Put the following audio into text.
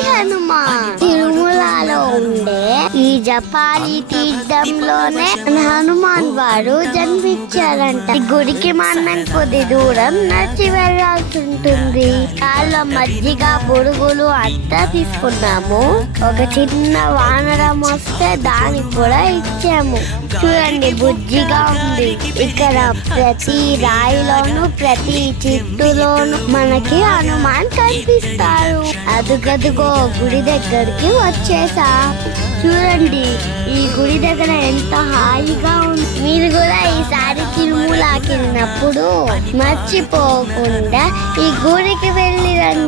హనుమాన్. తిరుమలలో ఉండే ఈ జపాలి తీర్థంలోనే హనుమాన్ వారు జన్మించారంట. ఈ గుడికి మనం కొద్ది దూరం నడిచి వెళ్లాల్సి ఉంటుంది. చాలా మజ్జిగ బురుగులు అంతా తీసుకున్నాము. ఒక చిన్న వానరం వస్తే దానికి కూడా ఇచ్చాము. చూడండి బుజ్జిగా ఉంది. ఇక్కడ ప్రతి రాయిలోను ప్రతి చెట్టులోను మనకి హనుమాన్ కనిపిస్తారు. అదుగదుగో గుడి దగ్గరికి వచ్చేసా. చూడండి ఈ గుడి దగ్గర ఎంత హాయిగా ఉంది. మీరు కూడా ఈసారి తిరుమలకి వెళ్ళినప్పుడు మర్చిపోకుండా ఈ గుడికి వెళ్ళి రండి.